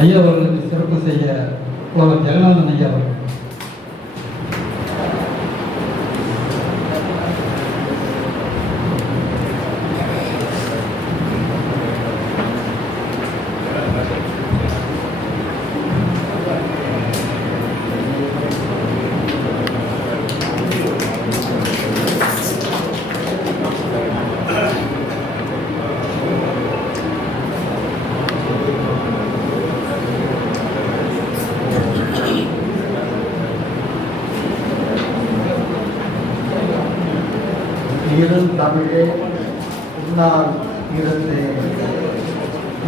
ஐயா அவர்களுக்கு சிறப்பு செய்ய புலவர் ஜெகநாதன் ஐயா அவர்கள். இரும் தமிழே உன்னால் இருந்தேன்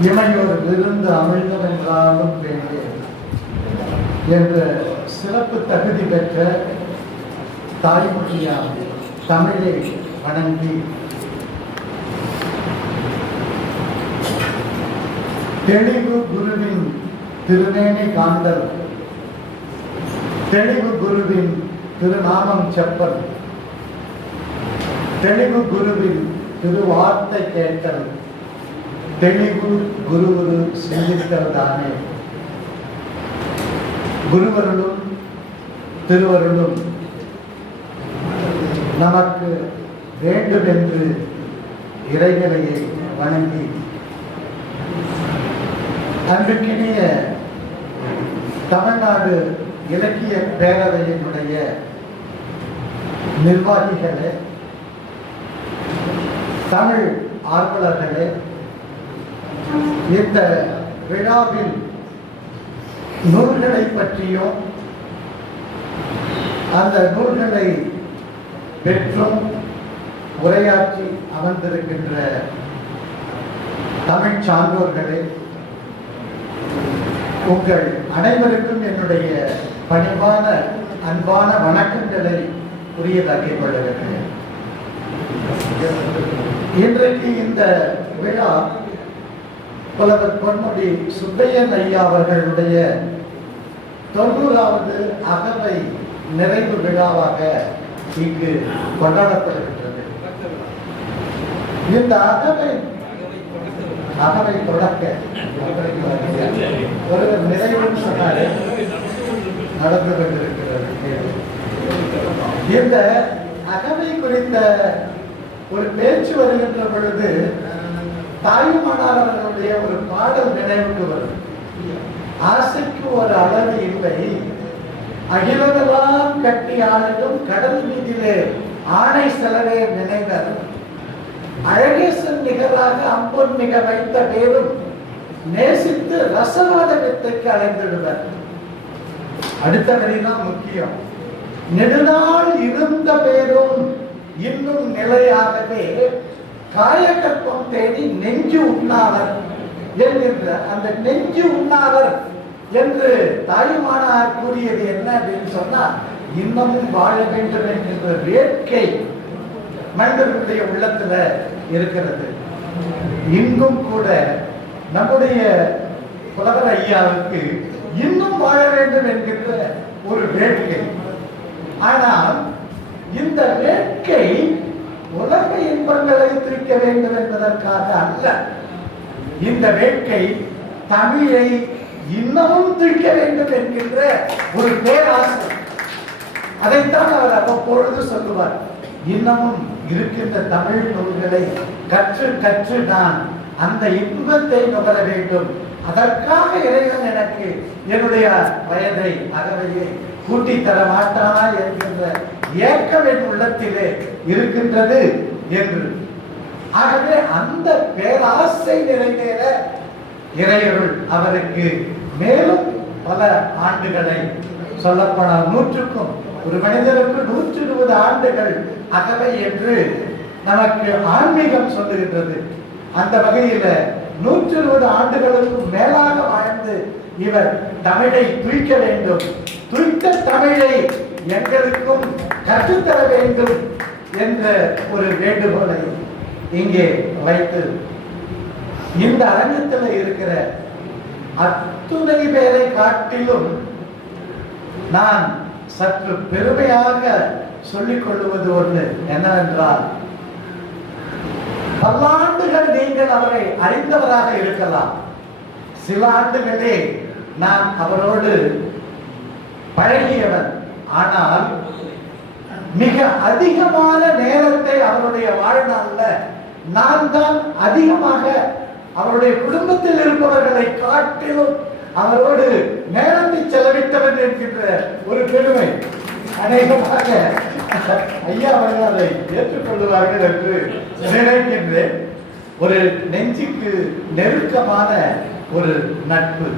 இமையோர் விருந்து அமிழ்ந்தவென்றாலும் வேண்டேன் என்ற சிறப்பு தகுதி பெற்ற தாய்மொழியாம் தமிழை வணங்கி. தெளிவு குருவின் திருநேணி காண்டல் தெளிவு குருவின் திருநாமம் செப்பல். தெளிவு குருவின் திருவார்த்தை கேட்டல் தெளிவு குரு குரு சிந்தித்தல் தானே. குருவருளும் திருவருளும் நமக்கு வேண்டும் என்று இறைநிலையை வணங்கி அன்றுக்கினிய தமிழ்நாடு இலக்கிய பேரவையினுடைய நிர்வாகிகளே தமிழ் ஆர்வலர்களே இந்த விழாவில் நூல்களை பற்றியும் அந்த நூல்களை பெற்றும் உரையாற்றி அமர்ந்திருக்கின்ற தமிழ் சான்றோர்களே உங்கள் அனைவருக்கும் என்னுடைய பணிவான அன்பான வணக்கங்களை உரியதாக்கிக் வேண்டும் இன்றைக்கு இந்த விழா புலவர் பொன்முடி சுப்பையன் ஐயா அவர்களுடைய தொண்ணூறாவது அகவை நிறைவு விழாவாக இங்கு கொண்டாடப்படுகின்றது. இந்த அகவை அகவை தொடக்க ஒருவர் நிறைவுன்னு நடந்து கொண்டிருக்கிறது. இந்த அகவை குறித்த ஒரு பேச்சு வருகின்ற பொழுது தாயுமானார் ஒரு பாடல் நினைவுக்கு வரும். ஆசைக்கு ஒரு அளவு இல்லை. அகிலமெல்லாம் கட்டி ஆளும் கடல் மீதிலே ஆணை செலவே நினைவர். அழகேசன் நிகராக அம்பொன் மிக வைத்த பேரும் நேசித்து ரசவாத வித்தைக்கு அலைந்துடுவர். அடுத்த வரிதான் முக்கியம். நெடுநாள் இருந்த பேரும் இன்னும் நிலையாகவே காயகற்பம் தேடி நெஞ்சு உண்ணாவர் என்கின்ற அந்த நெஞ்சு உண்ணாவர் என்று தாயுமானார் கூறியது என்ன அப்படின்னு சொன்னா இன்னமும் வாழ வேண்டும் என்கின்ற வேட்கை மனிதர்களுடைய உள்ளத்துல இருக்கிறது. இங்கும் கூட நம்முடைய புலவர் ஐயாவுக்கு இன்னும் வாழ வேண்டும் என்கின்ற ஒரு வேட்கை. ஆனால் இந்த வேட்கை உலக இன்பங்களை திரிக்க வேண்டும் என்பதற்காக அல்ல. இந்த வேட்கை தமிழை இன்னமும் திரிக்க வேண்டும் என்கின்ற ஒரு பேராசை. அதைத்தான் அவர் அவ்வப்பொழுது சொல்லுவார். இன்னமும் இருக்கின்ற தமிழ் நூல்களை கற்று கற்று நான் அந்த இன்பத்தை நுகர வேண்டும். அதற்காக இறைவன் எனக்கு என்னுடைய வயதை அகவையை கூட்டித்தர மாட்டானா என்கின்ற ஏக்கம் என் உள்ளத்திலே இருக்கின்றது என்று. ஆகவே அந்த பேராசை நிறைவேற இறையருள் அவருக்கு மேலும் பல ஆண்டுகளை சொல்லப்படால் நூற்றுக்கும் ஒரு மனிதருக்கு நூற்றி இருபது ஆண்டுகள் அகவை என்று நமக்கு ஆன்மீகம் சொல்லுகின்றது. அந்த வகையில நூற்றி இருபது ஆண்டுகளுக்கும் மேலாக வாழ்ந்து இவர் தமிழை துய்க்க வேண்டும். துய்த்த தமிழை எங்களுக்கும் கற்றுத்தர வேண்டும் என்ற ஒரு வேண்டுகோளை இங்கே வைத்து இந்த அரங்கத்தில் இருக்கிற அத்துணை பேரை காட்டிலும் நான் சற்று பெருமையாக சொல்லிக் கொள்ளுவது ஒன்று என்னவென்றால் பல்லாண்டுகள் நீங்கள் அவரை அறிந்தவராக இருக்கலாம். சில ஆண்டுகளே நான் அவரோடு பழகியவன். ஆனால் மிக அதிகமான நேரத்தை அவருடைய வாழ்நாள்ல நான் தான் அதிகமாக அவருடைய குடும்பத்தில் இருப்பவர்களை காட்டிலும் அவரோடு நேரத்தை செலவிட்டவன் என்கின்ற ஒரு பெருமை அநேகமாக ஐயா அவர்கள் அதை ஏற்றுக்கொள்வார்கள் என்று நினைக்கின்றேன். ஒரு நெஞ்சுக்கு நெருக்கமான ஒரு நட்பு.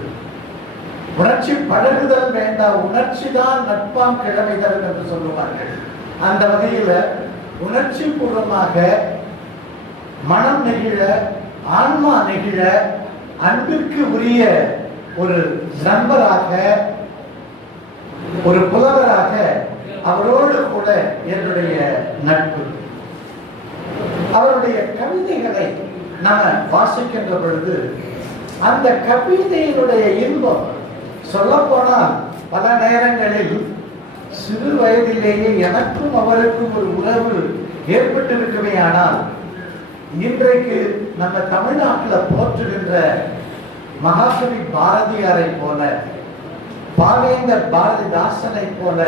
உணர்ச்சி பழகுதல் வேண்டாம் உணர்ச்சி தான் நட்பாம் கிழமை தரும் என்று சொல்லுவார்கள். அந்த வகையில உணர்ச்சி பூர்வமாக மனம் நெகிழ ஆன்மா நெகிழ அன்பிற்கு உரிய ஒரு நண்பராக ஒரு புலவராக அவரோடு கூட என்னுடைய நட்பு. அவருடைய கவிதைகளை நாம வாசிக்கின்ற பொழுது அந்த கவிதையினுடைய இன்பம் சொல்லப்போனால் பல நேரங்களில் சிறு வயதிலேயே எனக்கும் அவருக்கும் ஒரு உறவு ஏற்பட்டிருக்குமே ஆனால் இன்றைக்கு நம்ம தமிழ்நாட்டில் போற்றுகின்ற மகாகவி பாரதியாரை போல பாவேந்தர் பாரதிதாசனை போல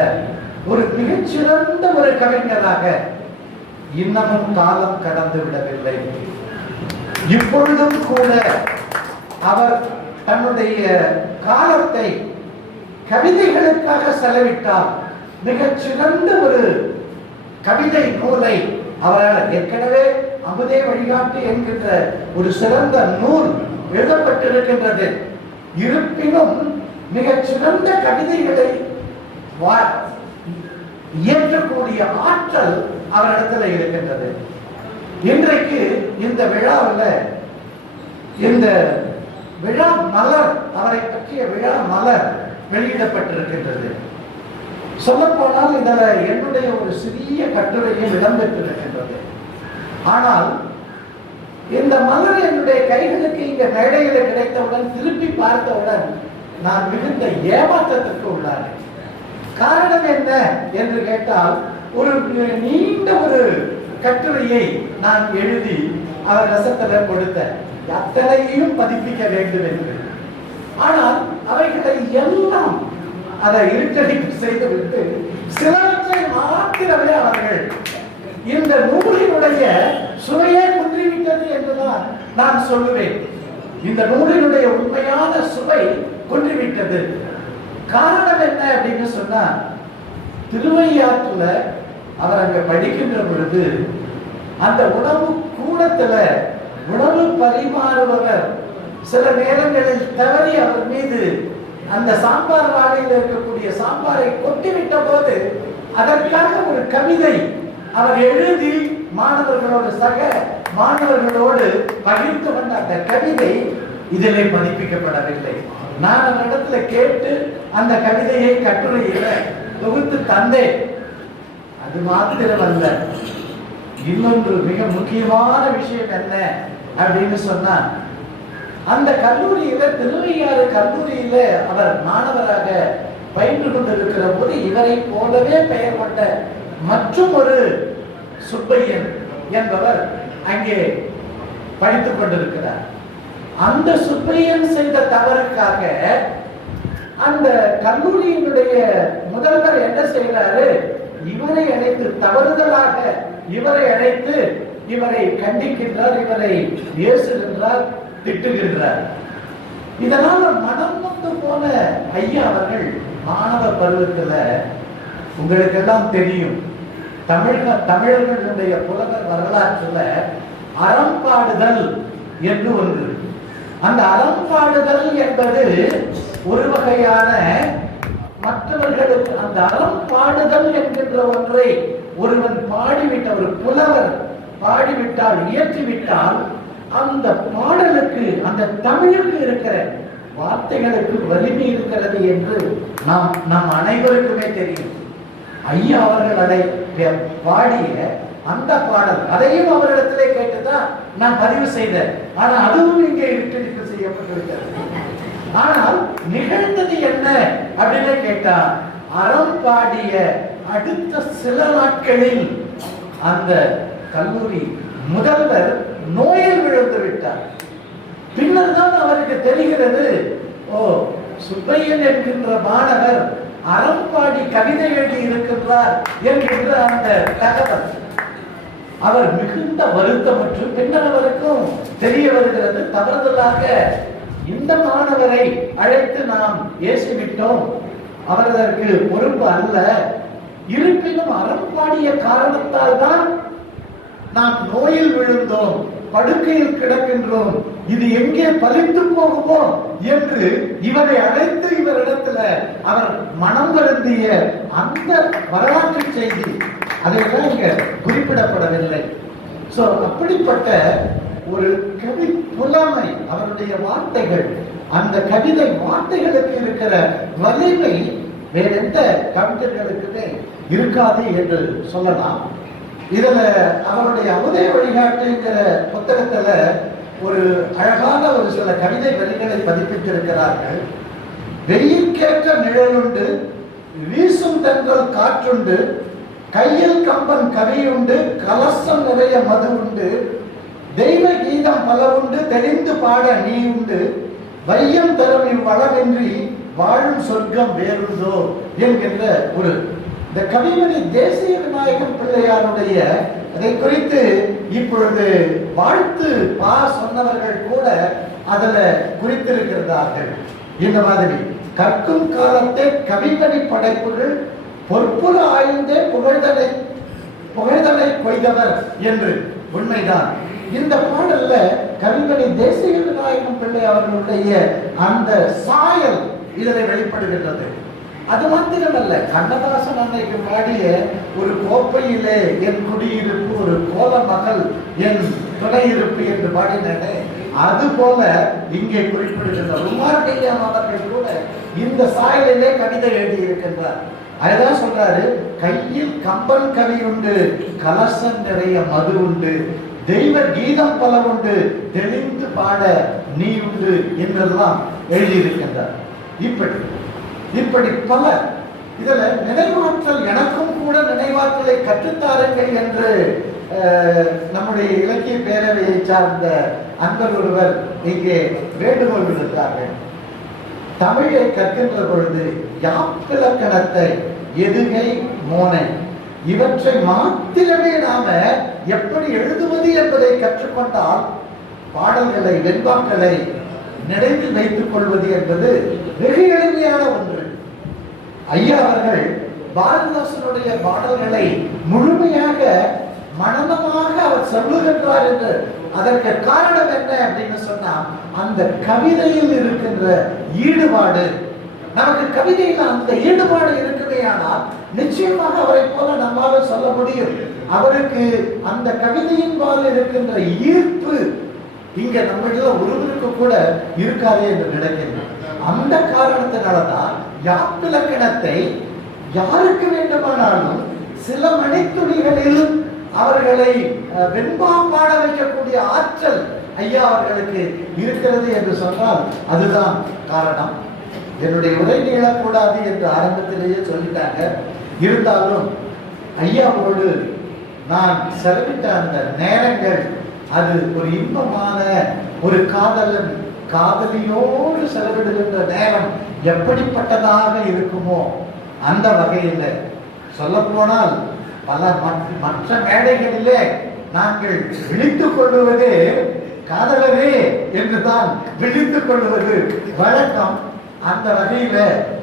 ஒரு மிகச்சிறந்த ஒரு கவிஞராக இன்னமும் காலம் கடந்து விடவில்லை. இப்பொழுதும் கூட அவர் தன்னுடைய காலத்தை கவிதைகளுக்காக செலவிட்டார். மிகச் சிறந்த ஒரு கவிதை நூலை அவரால் ஏற்கனவே அமுதே வழிகாட்டு என்கின்ற ஒரு சிறந்த நூல் எழுதப்பட்டிருக்கின்றது. இருப்பினும் மிகச் சிறந்த கவிதைகளை இயற்றக்கூடிய ஆற்றல் அவரிடத்தில் இருக்கின்றது. இன்றைக்கு இந்த விழாவில் இந்த விழா மலர் அவரை பற்றிய விழா மலர் வெளியிடப்பட்டிருக்கின்றது. சொல்லப்போனால் இதில் என்னுடைய ஒரு சிறிய கட்டுரையும் இடம்பெற்றிருக்கின்றது ஆனால் இந்த மலர் என்னுடைய கைகளுக்கு இங்க மேடையில் கிடைத்தவுடன் திருப்பி பார்த்தவுடன் நான் மிகுந்த ஏமாற்றத்திற்கு உள்ளானேன். காரணம் என்ன என்று கேட்டால் ஒரு நீண்ட ஒரு கட்டுரையை நான் எழுதி அவர் ரசத்துல கொடுத்தேன். அத்தனையும் பதிப்பிக்க வேண்டும் என்று. ஆனால் அவைகளை எல்லாம் அதை இருட்டடிப்பு செய்துவிட்டு சிலவற்றை மாத்திரமே அவர்கள் இந்த நூலினுடைய சுவையே குன்றிவிட்டது என்றுதான் நான் சொல்லுவேன். இந்த நூலினுடைய உண்மையான சுவை குன்றிவிட்டது. காரணம் என்ன அப்படின்னு சொன்னா திருவையாற்றுல அவர் அங்க படிக்கின்ற பொழுது அந்த உணவு கூடத்துல உணவு பரிமாறுபவர் சில நேரங்களில் தவறி அவர் மீது அந்த சாம்பார் வாழையில் இருக்கக்கூடிய சாம்பாரை கொட்டிவிட்ட போது அதற்காக ஒரு கவிதை அவர் எழுதி மாணவர்களோடு சக மாணவர்களோடு பகிர்ந்து கொண்ட அந்த கவிதை இதிலே பதிப்பிக்கப்படவில்லை. நான் அவரிடத்துல கேட்டு அந்த கவிதையை கட்டுரையில தொகுத்து தந்தேன். அது மாத்திரமல்ல இன்னொன்று மிக முக்கியமான விஷயம் என்ன அப்படின்னு சொன்னா அந்த கல்லூரியில திருவையாறு கல்லூரியில அவர் மாணவராக பயின்று கொண்டிருக்கிற போது இவரை போலவே பெயர் கொண்ட மற்றும் ஒரு சுப்பையன் என்பவர் அங்கே படித்துக் கொண்டிருக்கிறார். அந்த சுப்பையன் செய்த தவறுக்காக அந்த கல்லூரியினுடைய முதல்வர் என்ன செய்கிறாரு? இவரை அழைத்து தவறுதலாக இவரை அழைத்து இவரை கண்டிக்கின்றார் இவரை ஏசுகின்றார் திட்டுகின்றார். இதனால மனம் வந்து போன ஐயா அவர்கள் மாணவ பருவத்துல உங்களுக்கெல்லாம் தெரியும். தமிழக தமிழர்களுடைய புலவர் வரலாற்றுல அறம்பாடுதல் என்று ஒன்று அந்த அறம்பாடுதல் என்பது ஒரு வகையான மற்றவர்களுக்கு அந்த அறம் பாடுதல் என்கின்ற ஒன்றை ஒருவன் பாடிவிட்ட ஒரு புலவர் பாடிவிட்டால் இயற்றிவிட்டால் அந்த பாடலுக்கு அந்த தமிழுக்கு இருக்கிற வார்த்தைகளுக்கு வலிமை இருக்கிறது என்று நாம் நம் அனைவருக்குமே தெரியும். ஐயா அவர்கள் அதை பாடிய அந்த பாடல் அதையும் அவரிடத்திலே கேட்டுதான் நான் பதிவு செய்தேன். ஆனா அதுவும் இங்கே இருக்கு செய்யப்பட்டிருக்கிறது. ஆனால் நிகழ்ந்தது என்ன அப்படின்னு கேட்டா அறம் பாடிய அடுத்த சில நாட்களில் அந்த கல்லூரி முதல்வர் நோயில் விழுந்து விட்டார். பின்னர் தான் அவருக்கு தெரிகிறது ஓ சுப்பையன் என்கின்ற மாணவர் அறம்பாடி கவிதை எழுதி இருக்கின்றார் என்கின்ற அந்த தகவல். அவர் மிகுந்த வருத்தமற்று பின்னர் அவருக்கும் தெரிய வருகிறது தவறுதலாக இந்த மாணவரை அழைத்து நாம் ஏசிவிட்டோம் அவர் அதற்கு பொறுப்பு அல்ல. இருப்பினும் அறம் பாடிய காரணத்தால் தான் நாம் நோயில் விழுந்தோம் படுக்கையில் கிடக்கின்றோம். இது எங்கே பலித்து போகுமோ என்று இவரை அழைத்து இவரிடத்துல அவர் மனம் வருந்திய அந்த வரலாற்று செய்தி அதையெல்லாம் இங்க குறிப்பிடப்படவில்லை. சோ அப்படிப்பட்ட ஒரு கவி புலமை அவருடைய வார்த்தைகள் அந்த கவிதை வார்த்தைகளுக்கு இருக்கிற வலிமை வேற எந்த கவிஞர்களுக்குமே இருக்காது என்று சொல்லலாம். இதுல அவருடைய உதய வழிகாட்டுங்கிற புத்தகத்துல ஒரு அழகான ஒரு சில கவிதை வரிகளை பதிப்பித்திருக்கிறார்கள். வெயிற்கேற்ற நிழலுண்டு வீசும் தென்றல் காற்றுண்டு கையில் கம்பன் கவியுண்டு கலசம் நிறைய மது உண்டு தெய்வ கீதம் பல உண்டு தெளிந்து பாட நீ உண்டு வையம் தரும் இவ்வளவின்றி வாழும் சொர்க்கம் வேறுண்டோ என்கின்ற ஒரு இந்த கவிமணி தேசிய விநாயகம் பிள்ளையாருடைய அதை குறித்து இப்பொழுது வாழ்த்து பா சொன்னவர்கள் கூட அதில் குறித்திருக்கிறார்கள். இந்த மாதிரி கற்கும் காலத்தே கவிமணி படைப்புகள் பொற்புல ஆய்ந்தே புகழ்தலை புகழ்தலை கொய்தவர் என்று உண்மைதான். இந்த பாடல்ல கவிமணி தேசிய நாயகம் பிள்ளை அவர்களுடைய அந்த சாயல் இதில் வெளிப்படுகின்றது. அது மாத்திரமல்ல கண்ணதாசன் அன்னைக்கு பாடிய ஒரு கோப்பையிலே என் குடியிருப்பு ஒரு கோல மகள் என் துணை இருப்பு என்று பாடினே அது போல இங்கே குறிப்பிடுகின்ற உமார் கையாம் அவர்கள் கூட இந்த சாயலிலே கவிதை எழுதி இருக்கின்றார் அதுதான் சொல்றாரு கையில் கம்பன் கவி உண்டு கலசம் நிறைய மது உண்டு தெய்வ கீதம் பல உண்டு தெளிந்து பாட நீ உண்டு என்றெல்லாம் எழுதியிருக்கின்றார். இப்படி இப்படி பல இதுல நினைவாற்றல் எனக்கும் கூட நினைவாற்றலை கற்றுத்தாருங்கள் என்று அஹ், நம்முடைய இலக்கிய பேரவையை சார்ந்த அன்பர் ஒருவர் இங்கே வேண்டுகோள் விடுத்தார்கள் தமிழை கற்கின்ற பொழுது யாப்பிலக்கணத்தை எதுகை மோனை இவற்றை மாத்திரமே நாம எப்படி எழுதுவது என்பதை கற்றுக்கொண்டால் பாடல்களை வெண்பாக்களை நினைவில் வைத்துக் கொள்வது என்பது வெகு எளிமையான ஒன்று. ஐயா அவர்கள் பாரதிதாசனுடைய பாடல்களை முழுமையாக மனநமாக அவர் சொல்லுகின்றார் என்று அதற்கு காரணம் என்ன அப்படின்னு சொன்னா அந்த கவிதையில் இருக்கின்ற ஈடுபாடு. நமக்கு கவிதையில் அந்த ஈடுபாடு இருக்குமேயானால் நிச்சயமாக அவரை போல நம்மால சொல்ல முடியும். அவருக்கு அந்த கவிதையின் பால் இருக்கின்ற ஈர்ப்பு இங்க நம்மள ஒருவருக்கு கூட இருக்காது என்று நினைக்கிறேன். அந்த காரணத்தினாலதான் யாத்திலக்கணத்தை யாருக்கு வேண்டுமானாலும் சில மணித்துளிகளில் அவர்களை வெண்பா பாட வைக்கக்கூடிய ஆற்றல் ஐயா அவர்களுக்கு இருக்கிறது என்று சொன்னால் அதுதான் காரணம். என்னுடைய உரை நீளக்கூடாது என்று ஆரம்பத்திலேயே சொல்லிட்டாங்க. இருந்தாலும் ஐயாவோடு நான் செலவிட்ட அந்த நேரங்கள் அது ஒரு இன்பமான ஒரு காதலன் காதலியோடு செலவிடுகின்ற நேரம் எப்படிப்பட்டதாக இருக்குமோ அந்த வகையில் சொல்ல போனால் பல மற்ற- மற்ற மேடைகளிலே நாங்கள் விழித்துக் கொள்வது காதலரே என்றுதான் விழித்துக் கொள்வது வழக்கம். அந்த வகையில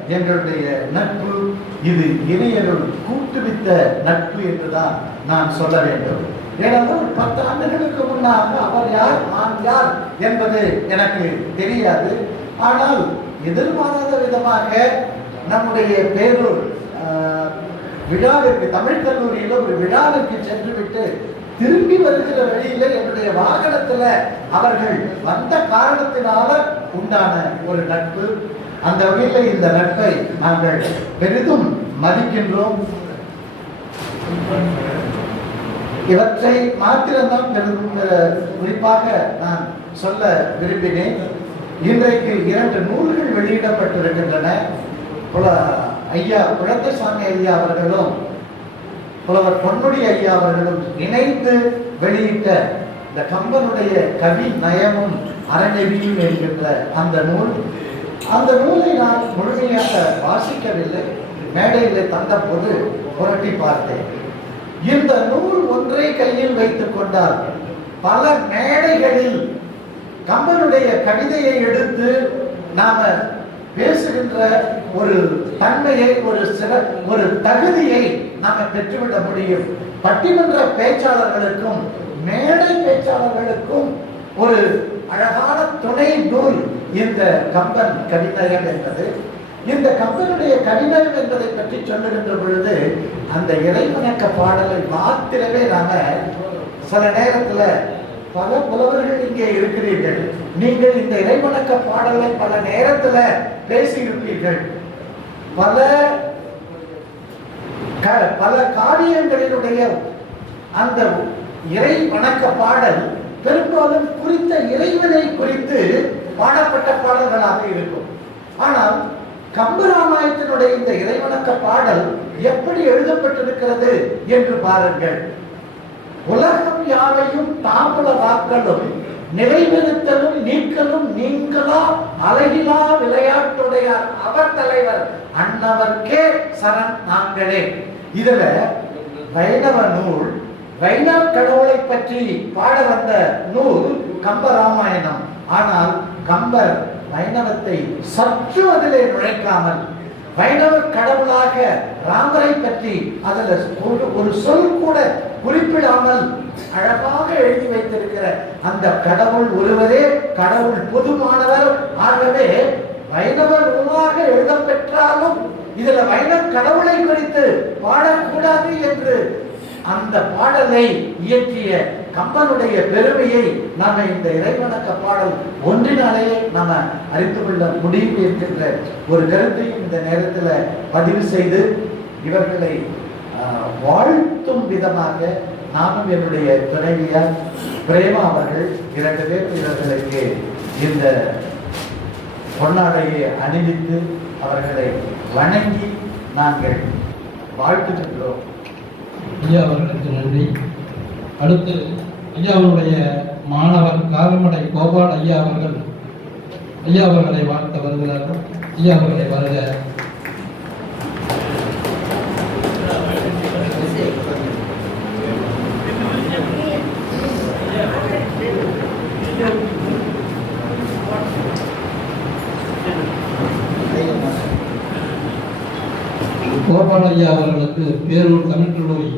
எங்களுடைய நட்பு இது இணையருள் கூட்டுவித்த நட்பு என்றுதான் நான் சொல்ல வேண்டும். ஏனென்றால் ஒரு பத்து ஆண்டுகளுக்கு முன்னாக அவர் யார் நான் யார் என்பது எனக்கு தெரியாது. ஆனால் எதிர்பாராத விதமாக நம்முடைய பேரூர் விழாவிற்கு தமிழ் கல்லூரியில் ஒரு விழாவிற்கு சென்று விட்டு திரும்பி வருகிற வழியில என்னுடைய வாகனத்துல அவர்கள் வந்த காரணத்தினால உண்டான ஒரு நட்பு. அந்த வகையில இந்த நட்பை நாங்கள் பெரிதும் மதிக்கின்றோம். இவற்றை மாத்திரம்தான் குறிப்பாக நான் சொல்ல விரும்பினேன். இன்றைக்கு இரண்டு நூல்கள் வெளியிடப்பட்டிருக்கின்றன. புல ஐயா குழந்தசாமி ஐயா அவர்களும் புலவர் பொன்முடி ஐயா அவர்களும் இணைந்து வெளியிட்ட இந்த கம்பனுடைய கவி நயமும் அறநெறியும் என்கின்ற அந்த நூல். அந்த நூலை நான் முழுமையாக வாசிக்கவில்லை. மேடையில் தந்தபோது புரட்டி பார்த்தேன். இந்த நூல் ஒன்றை கையில் வைத்துக் கொண்டார் பல மேடைகளில் கம்பனுடைய கவிதையை எடுத்து நாம பேசுகின்ற ஒரு தன்மையை ஒரு சில ஒரு தகுதியை நாம பெற்றுவிட முடியும். பட்டிமன்ற பேச்சாளர்களுக்கும் மேடை பேச்சாளர்களுக்கும் ஒரு அழகான துணை நூல் இந்த கம்பன் கவிநயம் என்பது. இந்த கம்பனுடைய கவிநயம் என்பதை பற்றி சொல்லுகின்ற பொழுது அந்த இறைவணக்க பாடலை மாத்திரமே நாம சில நேரத்துல பல புலவர்கள் இங்கே இருக்கிறீர்கள். நீங்கள் இந்த இறைவணக்க பாடலை பல நேரத்துல பேசியிருப்பீர்கள். பல க- பல காவியங்களினுடைய அந்த இறை வணக்க பாடல் பெரும்பாலும் குறித்த இறைவனை குறித்து பாடப்பட்ட பாடல்களாக இருக்கும். ஆனால் கம்பராமாயணத்தினுடைய இந்த இறைவணக்க பாடல் எப்படி எழுதப்பட்டிருக்கிறது என்று பாருங்கள். உலகம் யாவையும் தாம்பல வாக்களும் நிறைவேறுத்தலும் நீக்கலும் நீங்களா அழகிலா விளையாட்டுடையார் அவர் தலைவர் அன்னவர்க்கே சரண் நாங்களே. இதுல வைணவ நூல் வைணவ கடவுளை பற்றி பாட வந்த நூல் கம்ப ராமாயணம் ஆனால் கம்பர் வைணவத்தை சற்று அதிலே நுழைக்காமல் வைணவ கடவுளாக ராமரை பற்றி அதில் ஒரு ஒரு சொல் கூட குறிப்பிடாமல் அழகாக எழுதி வைத்திருக்கிற அந்த கடவுள் ஒருவரே கடவுள் பொதுமானவர் ஆகவே வைணவ நூலாக எழுதப்பெற்றாலும் இதுல வைணவ கடவுளை குறித்து பாடக்கூடாது என்று அந்த பாடலை இயற்றிய கம்பனுடைய பெருமையை நாம இந்த இறைவணக்க பாடல் ஒன்றினாலேயே நாம அறிந்து கொள்ள முடியும் என்கின்ற ஒரு கருத்தையும் இந்த நேரத்தில் பதிவு செய்து இவர்களை வாழ்த்தும் விதமாக நானும் என்னுடைய துணைவியார் பிரேமா அவர்கள் இரண்டு பேர் இவர்களுக்கு இந்த பொன்னாடையை அணிவித்து அவர்களை வணங்கி நாங்கள் வாழ்த்துகின்றோம். ஐயா அவர்களுக்கு நன்றி. அடுத்து ஐயா அவருடைய மாணவர் காரமடை கோபால் ஐயா அவர்கள். ஐயா அவர்களை வாழ்த்த வருகிறார்கள். ஐயா அவர்களை வருக. கோபால் ஐயா அவர்களுக்கு பேரூர் தமிழ் கல்லூரி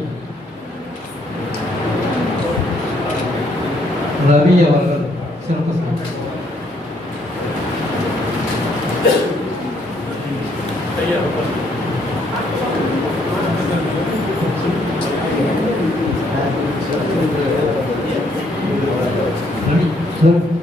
ரவி அவர்கள் சிறப்பு சான்று. ரவி